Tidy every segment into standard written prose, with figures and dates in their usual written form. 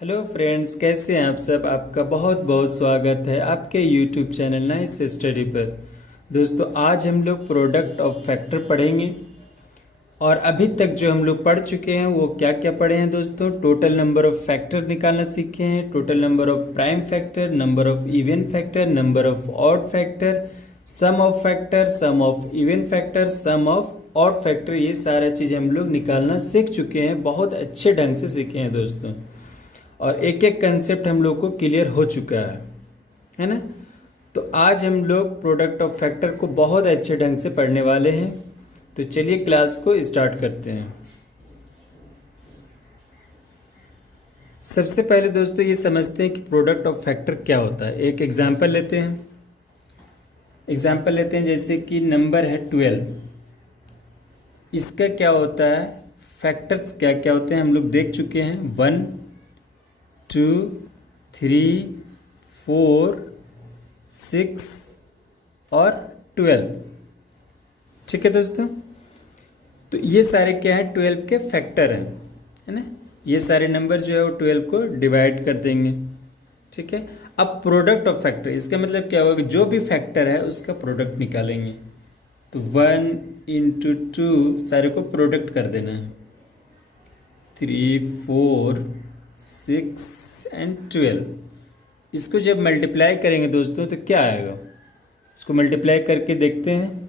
Hello friends, कैसे हैं आप सब। आपका बहुत बहुत स्वागत है आपके यूट्यूब चैनल नाइस स्टडी पर। दोस्तों, आज हम लोग प्रोडक्ट ऑफ फैक्टर पढ़ेंगे। और अभी तक जो हम लोग पढ़ चुके हैं वो क्या क्या पढ़े हैं दोस्तों। टोटल नंबर ऑफ फैक्टर निकालना सीखे हैं, total number of prime factor, number of even factor, number of odd factor, sum of factor, sum of even factor, sum of odd factor. ये सारा चीज़ हम लोग निकालना सीख चुके हैं, बहुत अच्छे ढंग से सीखे हैं दोस्तों। और एक एक कंसेप्ट हम लोग को क्लियर हो चुका है ना। तो आज हम लोग प्रोडक्ट ऑफ फैक्टर को बहुत अच्छे ढंग से पढ़ने वाले हैं। तो चलिए क्लास को स्टार्ट करते हैं। सबसे पहले दोस्तों ये समझते हैं कि प्रोडक्ट ऑफ फैक्टर क्या होता है। एक एग्जांपल लेते हैं जैसे कि नंबर है 12। इसका क्या होता है, फैक्टर्स क्या क्या होते हैं हम लोग देख चुके हैं। 1 2 3 4 6 और 12। ठीक है दोस्तों, तो ये सारे क्या है, 12 के फैक्टर हैं, है ना। ये सारे नंबर जो है वो 12 को डिवाइड कर देंगे। ठीक है, अब प्रोडक्ट ऑफ फैक्टर, इसका मतलब क्या होगा, जो भी फैक्टर है उसका प्रोडक्ट निकालेंगे। तो 1 × 2 सारे को प्रोडक्ट कर देना है। 3 4 6 एंड 12। इसको जब मल्टीप्लाई करेंगे दोस्तों तो क्या आएगा, इसको मल्टीप्लाई करके देखते हैं।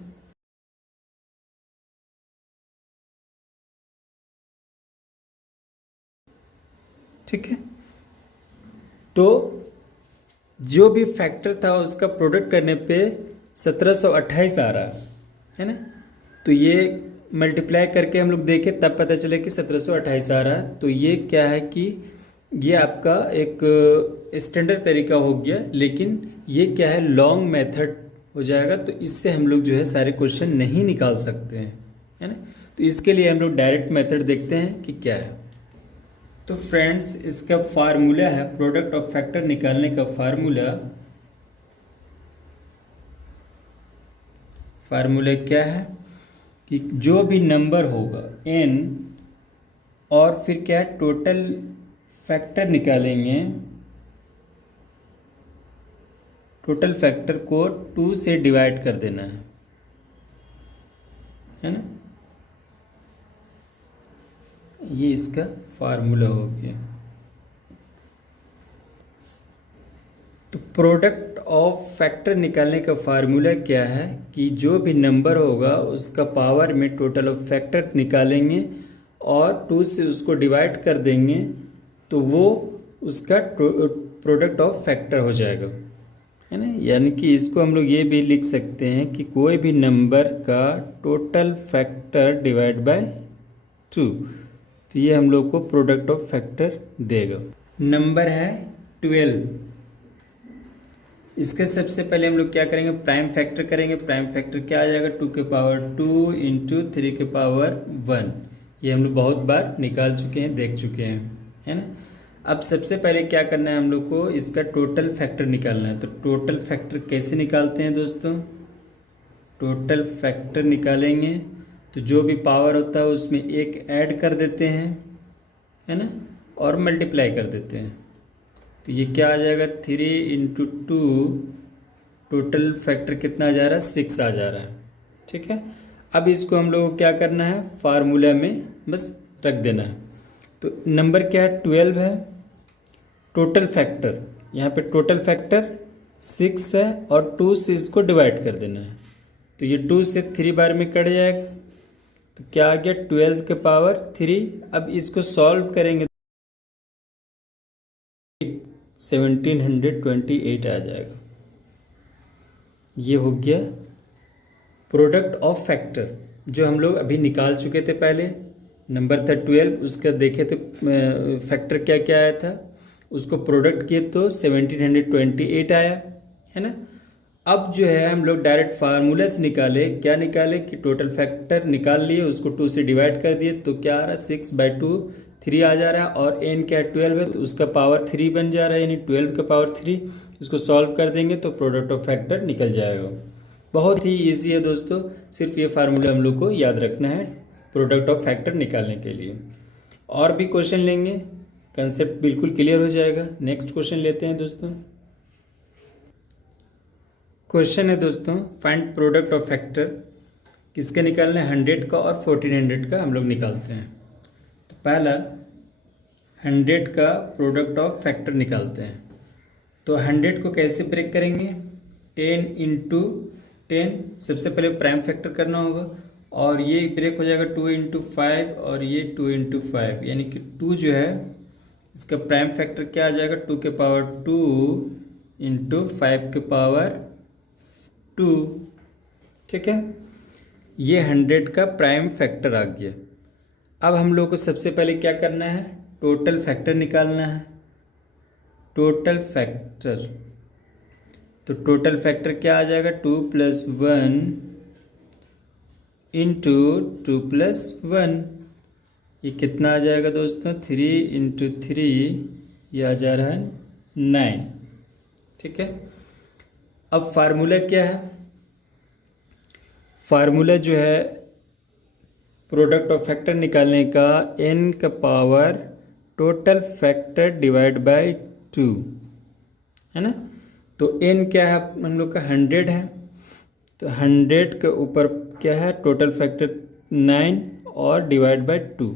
ठीक है, तो जो भी फैक्टर था उसका प्रोडक्ट करने पे 1728 आ रहा है ना। तो ये मल्टीप्लाई करके हम लोग देखें तब पता चले कि 1728 आ रहा है। तो ये क्या है कि ये आपका एक स्टैंडर्ड तरीका हो गया, लेकिन ये क्या है, लॉन्ग मेथड हो जाएगा। तो इससे हम लोग जो है सारे क्वेश्चन नहीं निकाल सकते हैं, है ना। तो इसके लिए हम लोग डायरेक्ट मेथड देखते हैं कि क्या है। तो फ्रेंड्स, इसका फार्मूला है, प्रोडक्ट ऑफ फैक्टर निकालने का फार्मूला क्या है कि जो भी नंबर होगा n और फिर क्या है, टोटल फैक्टर निकालेंगे। टोटल फैक्टर को 2 से डिवाइड कर देना है ना। ये इसका फार्मूला हो गया। तो प्रोडक्ट ऑफ फैक्टर निकालने का फार्मूला क्या है कि जो भी नंबर होगा उसका पावर में टोटल ऑफ फैक्टर निकालेंगे और 2 से उसको डिवाइड कर देंगे, तो वो उसका प्रोडक्ट ऑफ फैक्टर हो जाएगा, है ना। यानी कि इसको हम लोग ये भी लिख सकते हैं कि कोई भी नंबर का टोटल फैक्टर डिवाइड बाय 2, तो ये हम लोग को प्रोडक्ट ऑफ फैक्टर देगा। नंबर है 12। इसके सबसे पहले हम लोग क्या करेंगे, प्राइम फैक्टर करेंगे। प्राइम फैक्टर क्या आ जाएगा, 2 के पावर 2 × 3 के पावर 1। ये हम लोग बहुत बार निकाल चुके हैं, देख चुके हैं, है ना। अब सबसे पहले क्या करना है, हम लोग को इसका टोटल फैक्टर निकालना है। तो टोटल फैक्टर कैसे निकालते हैं दोस्तों, टोटल फैक्टर निकालेंगे तो जो भी पावर होता है उसमें एक ऐड कर देते हैं, है ना, और मल्टीप्लाई कर देते हैं। तो ये क्या आ जाएगा, 3 × 2, टोटल फैक्टर कितना आ जा रहा है, 6 आ जा रहा है। ठीक है, अब इसको हम लोग को क्या करना है, फार्मूला में बस रख देना है। तो नंबर क्या है, 12 है। टोटल फैक्टर, यहाँ पे टोटल फैक्टर 6 है और 2 से इसको डिवाइड कर देना है। तो ये 2 से 3 बार में कट जाएगा, तो क्या आ गया, 12 के पावर 3। अब इसको सॉल्व करेंगे 1728 आ जाएगा। ये हो गया प्रोडक्ट ऑफ फैक्टर, जो हम लोग अभी निकाल चुके थे। पहले नंबर था 12, उसका देखे तो फैक्टर क्या क्या आया था, उसको प्रोडक्ट किए तो 1728 आया, है ना। अब जो है हम लोग डायरेक्ट फार्मूला से निकाले, क्या निकाले कि टोटल फैक्टर निकाल लिए, उसको 2 से डिवाइड कर दिए, तो क्या आ रहा है, 6/2 3 आ जा रहा है। और n क्या है, 12 है, तो उसका पावर 3 बन जा रहा है, यानी 12 का पावर 3। इसको सॉल्व कर देंगे तो प्रोडक्ट ऑफ फैक्टर निकल जाएगा। बहुत ही ईजी है दोस्तों, सिर्फ ये फार्मूला हम लोग को याद रखना है प्रोडक्ट ऑफ फैक्टर निकालने के लिए। और भी क्वेश्चन लेंगे, कंसेप्ट बिल्कुल क्लियर हो जाएगा। नेक्स्ट क्वेश्चन लेते हैं दोस्तों। क्वेश्चन है दोस्तों, फाइंड प्रोडक्ट ऑफ फैक्टर। किसके निकालना है? 100 का और 1400 का हम लोग निकालते हैं। तो पहला 100 का प्रोडक्ट ऑफ फैक्टर निकालते हैं। तो 100 को कैसे ब्रेक करेंगे? 10 इंटू 10, सबसे पहले प्राइम फैक्टर करना होगा और ये ब्रेक हो जाएगा 2 इंटू 5 और ये 2 इंटू 5, यानी कि 2 जो है इसका प्राइम फैक्टर क्या आ जाएगा? 2 के पावर 2 इंटू 5 के पावर 2। ठीक है, ये 100 का प्राइम फैक्टर आ गया। अब हम लोग को सबसे पहले क्या करना है? टोटल फैक्टर निकालना है। टोटल फैक्टर, तो टोटल फैक्टर क्या आ जाएगा? 2 + 1 इंटू 2 + 1, ये कितना आ जाएगा दोस्तों? 3 इंटू 3, ये आ जा रहा है 9। ठीक है, अब फार्मूला क्या है? फार्मूला जो है प्रोडक्ट ऑफ फैक्टर निकालने का, n का power total factor divide by 2 है ना। तो n क्या है हम लोग का? 100 है। तो 100 के ऊपर क्या है? टोटल फैक्टर 9 और डिवाइड बाय 2।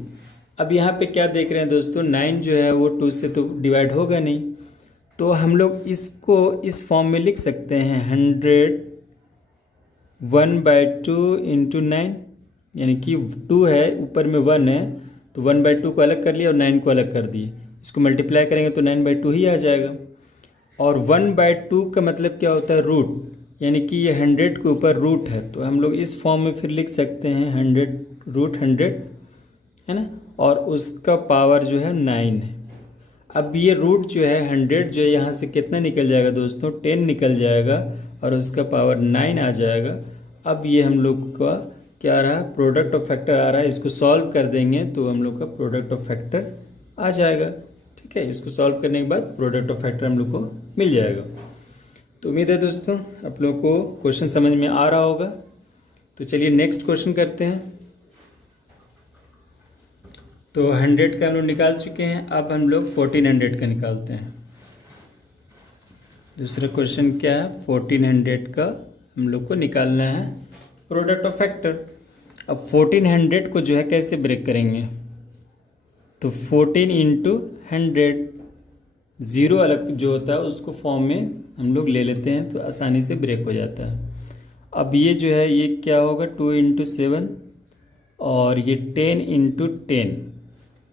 अब यहाँ पे क्या देख रहे हैं दोस्तों? 9 जो है वो 2 से तो डिवाइड होगा नहीं, तो हम लोग इसको इस फॉर्म में लिख सकते हैं 100 1/2 इंटू 9, यानी कि 2 है ऊपर में 1 है, तो 1/2 को अलग कर लिया और 9 को अलग कर दिए। इसको मल्टीप्लाई करेंगे तो 9/2 ही आ जाएगा। और 1/2 का मतलब क्या होता है? रूट, यानी कि ये 100 के ऊपर रूट है, तो हम लोग इस फॉर्म में फिर लिख सकते हैं 100√100 है ना, और उसका पावर जो है 9 है। अब ये रूट जो है 100 जो है यहाँ से कितना निकल जाएगा दोस्तों? 10 निकल जाएगा और उसका पावर 9 आ जाएगा। अब ये हम लोग का क्या आ रहा है? प्रोडक्ट ऑफ फैक्टर आ रहा है। इसको सॉल्व कर देंगे तो हम लोग का प्रोडक्ट ऑफ फैक्टर आ जाएगा। ठीक है, इसको सॉल्व करने के बाद प्रोडक्ट ऑफ फैक्टर हम लोग को मिल जाएगा। तो उम्मीद है दोस्तों आप लोग को क्वेश्चन समझ में आ रहा होगा। तो चलिए नेक्स्ट क्वेश्चन करते हैं। तो 100 का हम लोग निकाल चुके हैं, अब हम लोग 1400 का निकालते हैं। दूसरा क्वेश्चन क्या है? 1400 का हम लोग को निकालना है प्रोडक्ट ऑफ फैक्टर। अब 1400 को जो है कैसे ब्रेक करेंगे? तो 14 इंटू 100, ज़ीरो अलग जो होता है उसको फॉर्म में हम लोग ले लेते हैं तो आसानी से ब्रेक हो जाता है। अब ये जो है ये क्या होगा? 2 इंटू 7 और ये 10 इंटू 10।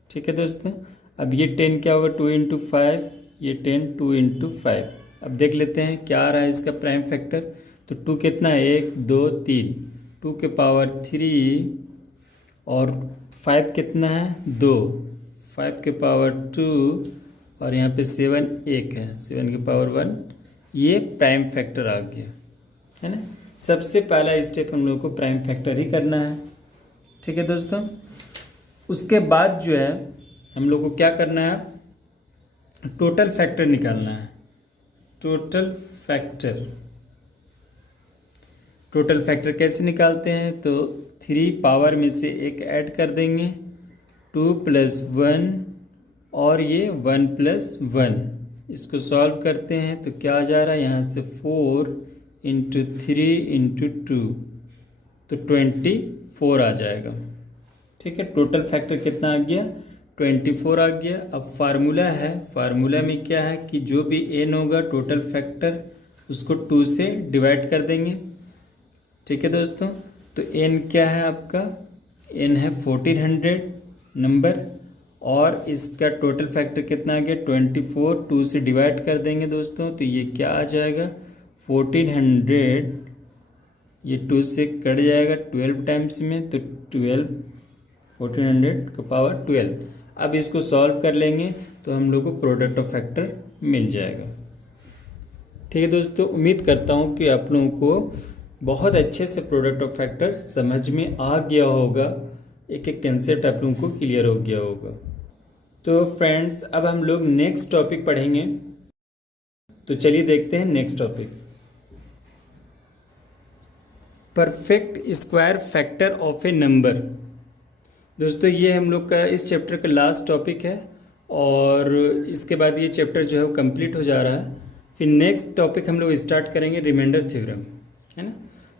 ठीक है दोस्तों, अब ये 10 क्या होगा? 2 इंटू 5, ये 10 2 इंटू 5। अब देख लेते हैं क्या आ रहा है इसका प्राइम फैक्टर। तो 2 कितना है? 1 2 3, 2 के पावर 3 और 5 कितना है? 2, 5 के पावर 2 और यहाँ पे 7 1 है, 7 के पावर 1। ये प्राइम फैक्टर आ गया है ना। सबसे पहला स्टेप हम लोग को प्राइम फैक्टर ही करना है। ठीक है दोस्तों, उसके बाद जो है हम लोग को क्या करना है? टोटल फैक्टर निकालना है। टोटल फैक्टर, टोटल फैक्टर कैसे निकालते हैं? तो 3 पावर में से एक ऐड कर देंगे, 2 + 1 और ये 1 + 1। इसको सॉल्व करते हैं तो क्या आ जा रहा है? यहाँ से 4 इंटू 3 इंटू 2, तो 24 आ जाएगा। ठीक है, टोटल फैक्टर कितना आ गया? 24 आ गया। अब फार्मूला है, फार्मूला में क्या है कि जो भी n होगा टोटल फैक्टर उसको 2 से डिवाइड कर देंगे। ठीक है दोस्तों, तो n क्या है आपका? n है 1400 नंबर और इसका टोटल फैक्टर कितना आ गया? 24, 2 से डिवाइड कर देंगे दोस्तों तो ये क्या आ जाएगा? 1400, ये 2 से कट जाएगा 12 टाइम्स में, तो 12, 1400 का पावर 12। अब इसको सॉल्व कर लेंगे तो हम लोग को प्रोडक्ट ऑफ फैक्टर मिल जाएगा। ठीक है दोस्तों, उम्मीद करता हूँ कि आप लोगों को बहुत अच्छे से प्रोडक्ट ऑफ फैक्टर समझ में आ गया होगा, एक एक कंसेप्ट आप लोगों को क्लियर हो गया होगा। तो फ्रेंड्स अब हम लोग नेक्स्ट टॉपिक पढ़ेंगे, तो चलिए देखते हैं next topic. Perfect square factor of A number. दोस्तों ये हम लोग का इस चैप्टर का लास्ट टॉपिक है और इसके बाद ये चैप्टर जो है वो कंप्लीट हो जा रहा है। फिर नेक्स्ट टॉपिक हम लोग स्टार्ट करेंगे रिमाइंडर थ्योरम, है ना।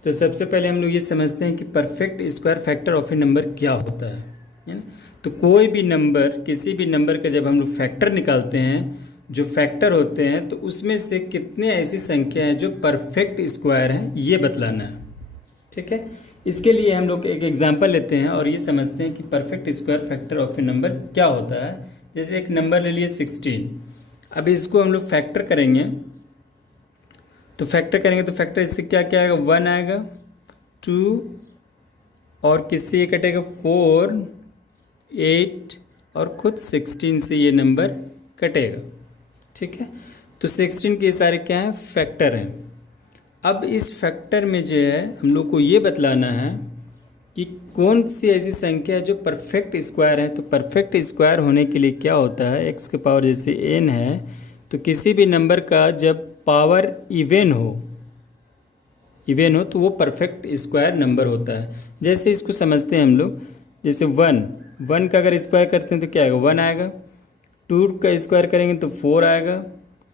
तो सबसे पहले हम लोग ये समझते हैं कि perfect square factor of A number क्या होता है ना। तो कोई भी नंबर, किसी भी नंबर का जब हम लोग फैक्टर निकालते हैं, जो फैक्टर होते हैं, तो उसमें से कितने ऐसी संख्या हैं जो परफेक्ट स्क्वायर हैं, ये बतलाना है। ठीक है, इसके लिए हम लोग एक एग्जांपल लेते हैं और ये समझते हैं कि perfect square factor of A number क्या होता है। जैसे एक नंबर ले लिए 16, अब इसको हम लोग फैक्टर करेंगे, तो फैक्टर इससे क्या क्या आएगा, 1 आएगा, 2 और किससे ये कटेगा, 4, 8 और खुद 16 से ये नंबर कटेगा। ठीक है, तो 16 के सारे क्या हैं, फैक्टर हैं। अब इस फैक्टर में जो है हम लोग को ये बतलाना है कि कौन सी ऐसी संख्या है जो परफेक्ट स्क्वायर है। तो परफेक्ट स्क्वायर होने के लिए क्या होता है, एक्स के पावर जैसे n है, तो किसी भी नंबर का जब पावर इवन हो तो वो परफेक्ट स्क्वायर नंबर होता है। जैसे इसको समझते हैं हम लोग, जैसे 1 का अगर स्क्वायर करते हैं तो क्या आएगा, 1 आएगा, 2 का स्क्वायर करेंगे तो 4 आएगा,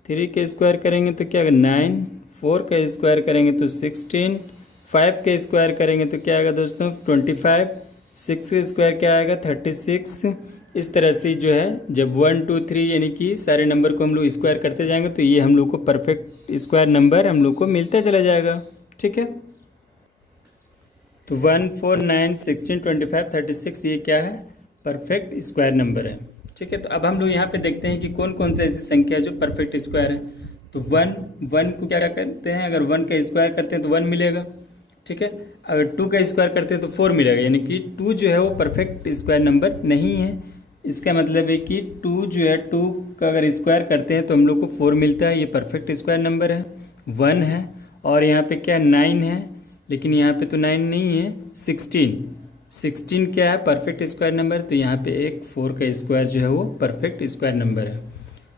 3 का स्क्वायर करेंगे तो क्या आएगा, 9, 4 का स्क्वायर करेंगे तो 16, 5 का स्क्वायर करेंगे तो क्या आएगा दोस्तों, 25, 6 का स्क्वायर क्या आएगा, 36। इस तरह से जो है जब 1, 2, 3 यानी कि सारे नंबर को हम लोग स्क्वायर करते जाएंगे तो ये हम लोग को परफेक्ट स्क्वायर नंबर हम लोग को मिलता चला जाएगा। ठीक है, तो 1, 4, 9, 16, 25, 36 ये क्या है, परफेक्ट स्क्वायर नंबर है। ठीक है, तो अब हम लोग यहाँ पे देखते हैं कि कौन कौन सी ऐसी संख्या जो परफेक्ट स्क्वायर है। तो 1 को क्या करते हैं, अगर 1 का स्क्वायर करते हैं तो 1 मिलेगा। ठीक है, अगर 2 का स्क्वायर करते हैं तो 4 मिलेगा, यानी कि 2 जो है वो परफेक्ट स्क्वायर नंबर नहीं है। इसका मतलब है कि 2 जो है, 2 का अगर स्क्वायर करते हैं तो हम लोग को 4 मिलता है, ये परफेक्ट स्क्वायर नंबर है। 1 है और यहाँ पे क्या 9 है, लेकिन यहाँ पे तो 9 नहीं है, 16 क्या है, परफेक्ट स्क्वायर नंबर। तो यहाँ पे एक 4 का स्क्वायर जो है वो परफेक्ट स्क्वायर नंबर है।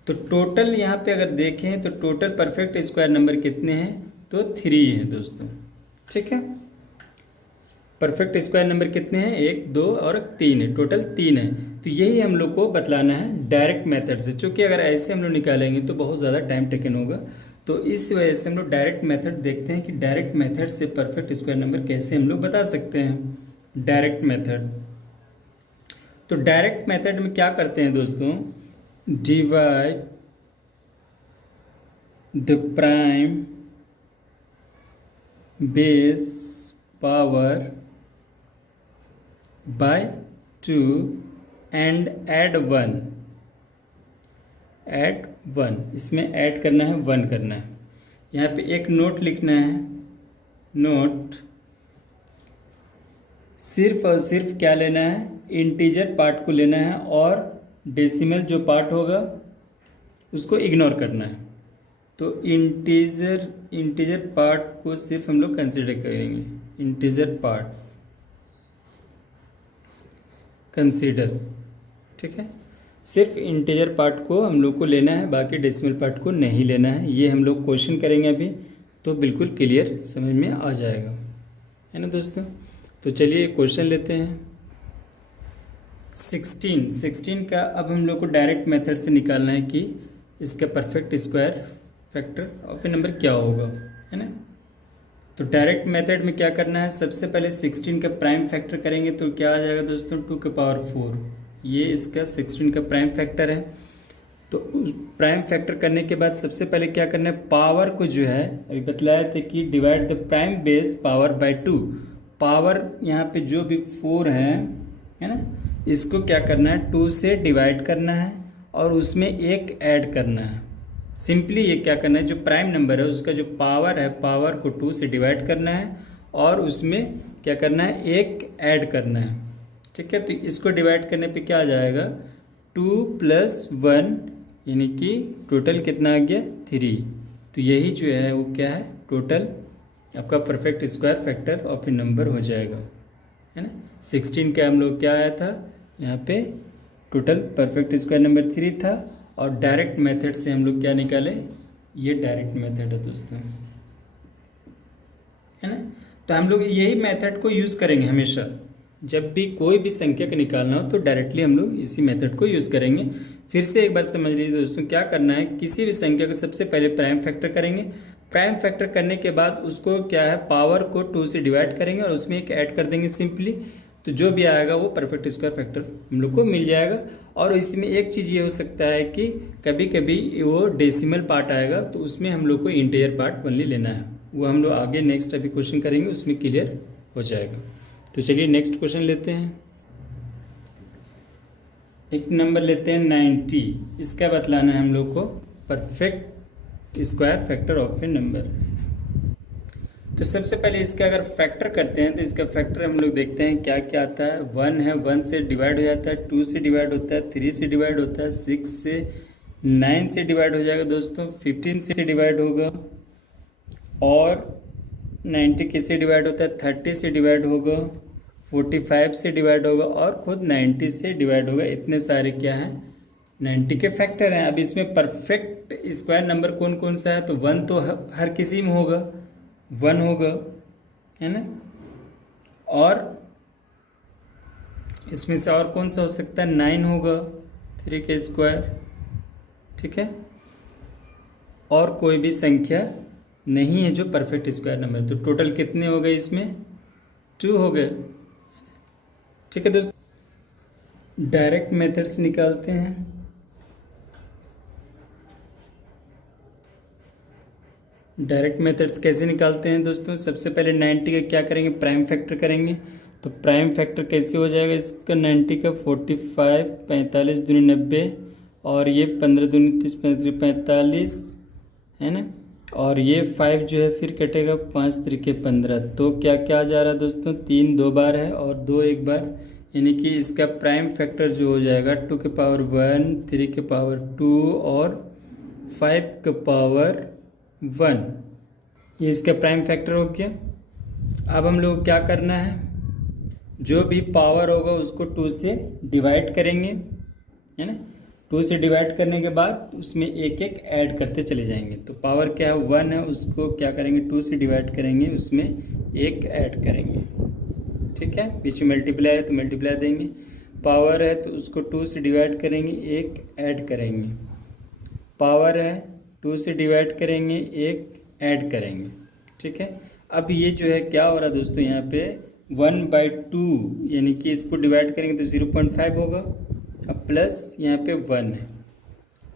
तो टोटल यहाँ पे अगर देखें तो टोटल परफेक्ट स्क्वायर नंबर कितने हैं, तो 3 हैं दोस्तों। ठीक है, परफेक्ट स्क्वायर नंबर कितने हैं, 1, 2 और 3 है, टोटल 3 है। तो यही हम लोग को बतलाना है डायरेक्ट मेथड से, क्योंकि अगर ऐसे हम लोग निकालेंगे तो बहुत ज़्यादा टाइम टेकन होगा। तो इस वजह से हम लोग डायरेक्ट मेथड देखते हैं कि डायरेक्ट मेथड से परफेक्ट स्क्वायर नंबर कैसे हम लोग बता सकते हैं। डायरेक्ट मेथड, तो डायरेक्ट मेथड में क्या करते हैं दोस्तों, divide the prime base power bye 2 and add 1। इसमें ऐड करना है, 1 करना है। यहाँ पे एक नोट लिखना है, नोट सिर्फ और सिर्फ क्या लेना है, इंटीजर पार्ट को लेना है और डेसिमल जो पार्ट होगा उसको इग्नोर करना है। तो इंटीजर पार्ट को सिर्फ हम लोग कंसीडर करेंगे, इंटीजर पार्ट कंसीडर। ठीक है, सिर्फ इंटीजर पार्ट को हम लोग को लेना है, बाकी डेसिमल पार्ट को नहीं लेना है। ये हम लोग क्वेश्चन करेंगे अभी, तो बिल्कुल क्लियर समझ में आ जाएगा, है ना दोस्तों। तो चलिए क्वेश्चन लेते हैं। 16 का अब हम लोग को डायरेक्ट मेथड से निकालना है कि इसका perfect square factor of A number क्या होगा, है ना। तो डायरेक्ट मेथड में क्या करना है, सबसे पहले 16 का प्राइम फैक्टर करेंगे तो क्या आ जाएगा दोस्तों, 2 की पावर 4। ये इसका 16 का प्राइम फैक्टर है। तो प्राइम फैक्टर करने के बाद सबसे पहले क्या करना है, पावर को जो है अभी बतलाया था कि divide the prime base power bye 2। Power यहाँ पे जो भी 4 है ना, इसको क्या करना है, 2 से डिवाइड करना है और उसमें 1 ऐड करना है। सिंपली ये क्या करना है, जो प्राइम नंबर है उसका जो पावर है, पावर को 2 से डिवाइड करना है और उसमें क्या करना है, 1 ऐड करना है। ठीक है, तो इसको डिवाइड करने पे क्या आ जाएगा, 2 + 1 यानी कि टोटल कितना आ गया, 3। तो यही जो है वो क्या है, टोटल आपका perfect square factor of A number हो जाएगा, है ना। 16 का हम लोग क्या आया था, यहाँ पे टोटल परफेक्ट स्क्वायर नंबर 3 था। और डायरेक्ट मेथड से हम लोग क्या निकाले, ये डायरेक्ट मेथड है दोस्तों, है ना। तो हम लोग यही मेथड को यूज़ करेंगे हमेशा, जब भी कोई भी संख्या का निकालना हो तो डायरेक्टली हम लोग इसी मेथड को यूज़ करेंगे। फिर से एक बार समझ लीजिए दोस्तों, क्या करना है, किसी भी संख्या को सबसे पहले प्राइम फैक्टर करेंगे। प्राइम फैक्टर करने के बाद उसको क्या है, पावर को 2 से डिवाइड करेंगे और उसमें एक ऐड कर देंगे सिंपली। तो जो भी आएगा वो परफेक्ट स्क्वायर फैक्टर हम लोग को मिल जाएगा। और इसमें एक चीज़ ये हो सकता है कि कभी कभी वो डेसिमल पार्ट आएगा, तो उसमें हम लोग को इंटीजर पार्ट ओनली लेना है। वो हम लोग आगे नेक्स्ट अभी क्वेश्चन करेंगे, उसमें क्लियर हो जाएगा। तो चलिए नेक्स्ट क्वेश्चन लेते हैं। एक नंबर लेते हैं 90। इसका बतलाना है हम लोग को perfect square factor of A number. तो सबसे पहले इसका अगर फैक्टर करते हैं तो इसका फैक्टर हम लोग देखते हैं क्या क्या आता है। 1 है, 1 से डिवाइड हो जाता है, 2 से डिवाइड होता है, 3 से डिवाइड होता है, 6 से, 9 से डिवाइड हो जाएगा दोस्तों, 15 से डिवाइड होगा, और 90 किससे डिवाइड होता है, 30 से डिवाइड होगा, 45 से डिवाइड होगा, और खुद 90 से डिवाइड होगा। इतने सारे क्या हैं, 90 के फैक्टर हैं। अब इसमें परफेक्ट स्क्वायर नंबर कौन कौन सा है, तो 1 तो हर किसी में होगा, 1 होगा, है ना। और इसमें से और कौन सा हो सकता है, 9 होगा, 3 के स्क्वायर, ठीक है। और कोई भी संख्या नहीं है जो परफेक्ट स्क्वायर नंबर। तो टोटल कितने हो गए इसमें, 2 हो गए, ठीक है दोस्तों। डायरेक्ट मेथड्स निकालते हैं। डायरेक्ट मेथड्स कैसे निकालते हैं दोस्तों, सबसे पहले 90 का क्या करेंगे, प्राइम फैक्टर करेंगे। तो प्राइम फैक्टर कैसे हो जाएगा इसका, 90 का 45, 45 दूनी 90, और ये 15 दूनी 30, 45, है ना। और ये 5 जो है फिर कटेगा, 5 3 15। तो क्या क्या आ जा रहा है दोस्तों, 3 2 बार है और 2 1 बार, यानी कि इसका प्राइम फैक्टर जो हो जाएगा 2 के पावर 1, 3 के पावर 2 और 5 के पावर 1। ये इसका प्राइम फैक्टर हो गया। अब हम लोग क्या करना है, जो भी पावर होगा उसको 2 से डिवाइड करेंगे, है ना। 2 से डिवाइड करने के बाद उसमें एक एक ऐड करते चले जाएंगे। तो पावर क्या है, 1 है, उसको क्या करेंगे, 2 से डिवाइड करेंगे, उसमें एक ऐड करेंगे, ठीक है। बीच में मल्टीप्लाई है तो मल्टीप्लाई देंगे। पावर है तो उसको 2 से डिवाइड करेंगे, एक ऐड करेंगे। पावर है, 2 से डिवाइड करेंगे, एक ऐड करेंगे, ठीक है। अब ये जो है क्या हो रहा है दोस्तों, यहाँ पे 1/2, यानी कि इसको डिवाइड करेंगे तो 0.5 होगा। अब प्लस यहाँ पे 1 है,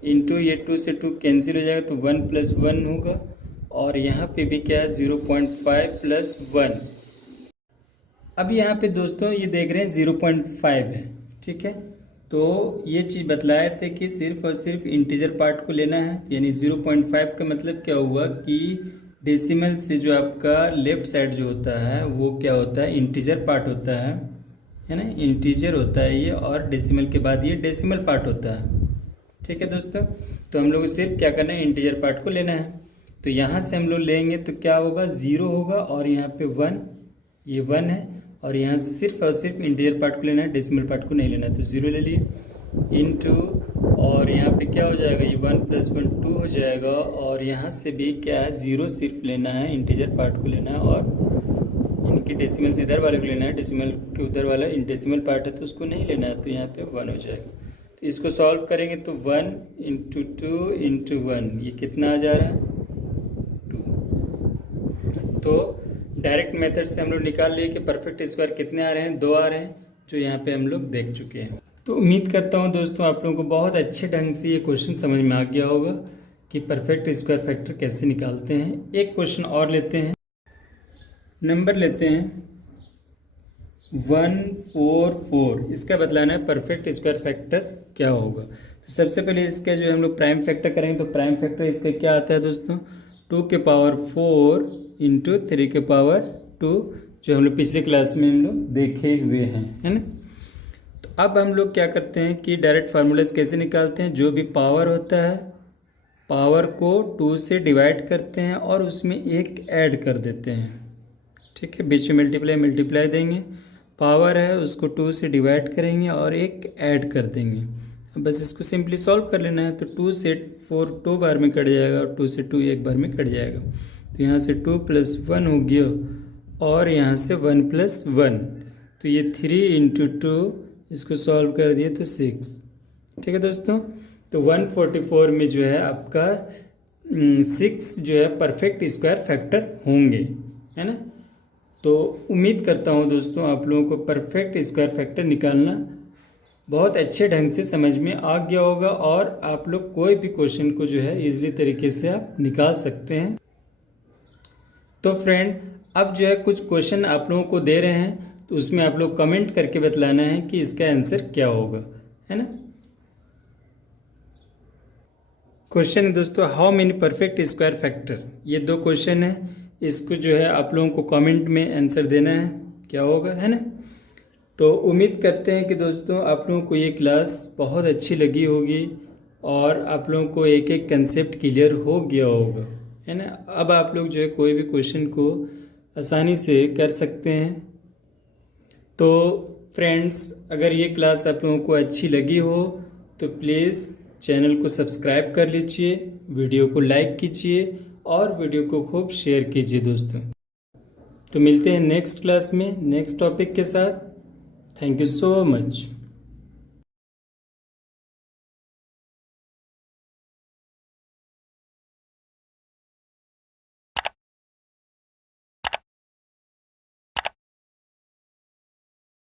इंटू ये 2 से 2 कैंसिल हो जाएगा तो 1 + 1 होगा, और यहाँ पे भी क्या है 0.5 + 1। अब यहाँ पे दोस्तों ये देख रहे हैं 0.5 है, ठीक है। तो ये चीज़ बतलाए थे कि सिर्फ और सिर्फ इंटीजर पार्ट को लेना है, यानी 0.5 का मतलब क्या हुआ कि डेसिमल से जो आपका लेफ्ट साइड जो होता है वो क्या होता है, इंटीजर पार्ट होता है ना, इंटीजर होता है ये, और डेसिमल के बाद ये डेसिमल पार्ट होता है, ठीक है दोस्तों। तो हम लोग सिर्फ क्या करना है, इंटीजर पार्ट को लेना है। तो यहाँ से हम लोग लेंगे तो क्या होगा, 0 होगा, और यहाँ पे 1, ये 1 है, और यहाँ से सिर्फ और सिर्फ इंटीजर पार्ट को लेना है, डेसिमल पार्ट को नहीं लेना है। तो 0 ले लिए, इंटू, और यहाँ पे क्या हो जाएगा, ये 1 + 1 2 हो जाएगा, और यहाँ से भी क्या है 0 सिर्फ लेना है, इंटीजर पार्ट को लेना है, और इनकी डेसिमल से इधर वाले को लेना है, डेसिमल के उधर वाला डेसिमल पार्ट है तो उसको नहीं लेना है, तो यहाँ पे 1 हो जाएगा। तो इसको सॉल्व करेंगे तो 1 × 2 × 1, ये कितना आ जा रहा है, 2। तो डायरेक्ट मेथड से हम लोग निकाल लिए कि परफेक्ट स्क्वायर कितने आ रहे हैं, 2 आ रहे हैं, जो यहाँ पे हम लोग देख चुके हैं। तो उम्मीद करता हूँ दोस्तों आप लोगों को बहुत अच्छे ढंग से ये क्वेश्चन समझ में आ गया होगा कि परफेक्ट स्क्वायर फैक्टर कैसे निकालते हैं। एक क्वेश्चन और लेते हैं, नंबर लेते हैं 144। इसका बतलाना है परफेक्ट स्क्वायर फैक्टर क्या होगा। तो सबसे पहले इसका जो हम लोग प्राइम फैक्टर करेंगे, तो प्राइम फैक्टर इसका क्या आता है दोस्तों, 2 के पावर 4 × 3 के पावर 2, जो हम लोग पिछले क्लास में हम लोग देखे हुए हैं, है ना। तो अब हम लोग क्या करते हैं कि डायरेक्ट फार्मूलाज कैसे निकालते हैं, जो भी पावर होता है पावर को 2 से डिवाइड करते हैं और उसमें एक ऐड कर देते हैं, ठीक है। बीच में मल्टीप्लाई देंगे, पावर है उसको 2 से डिवाइड करेंगे और एक ऐड कर देंगे। बस इसको सिंपली सॉल्व कर लेना है। तो 2 से 4 2 बार में कट जाएगा, और 2 से 2 1 बार में कट जाएगा। तो यहाँ से 2 + 1 हो गया, और यहाँ से 1 + 1, तो ये 3 × 2, इसको सॉल्व कर दिए तो 6, ठीक है दोस्तों। तो 144 में जो है आपका 6 जो है परफेक्ट स्क्वायर फैक्टर होंगे, है ना। तो उम्मीद करता हूँ दोस्तों आप लोगों को परफेक्ट स्क्वायर फैक्टर निकालना बहुत अच्छे ढंग से समझ में आ गया होगा और आप लोग कोई भी क्वेश्चन को जो है इजीली तरीके से आप निकाल सकते हैं। तो फ्रेंड अब जो है कुछ क्वेश्चन आप लोगों को दे रहे हैं, तो उसमें आप लोग कमेंट करके बतलाना है कि इसका आंसर क्या होगा, है ना। क्वेश्चन है दोस्तों, how many perfect square factor. ये 2 क्वेश्चन है, इसको जो है आप लोगों को कमेंट में आंसर देना है क्या होगा, है ना। तो उम्मीद करते हैं कि दोस्तों आप लोगों को ये क्लास बहुत अच्छी लगी होगी और आप लोगों को एक एक कंसेप्ट क्लियर हो गया होगा, है ना। अब आप लोग जो है कोई भी क्वेश्चन को आसानी से कर सकते हैं। तो फ्रेंड्स अगर ये क्लास आप लोगों को अच्छी लगी हो तो प्लीज़ चैनल को सब्सक्राइब कर लीजिए, वीडियो को लाइक कीजिए और वीडियो को खूब शेयर कीजिए दोस्तों। तो मिलते हैं नेक्स्ट क्लास में नेक्स्ट टॉपिक के साथ। Thank you so much.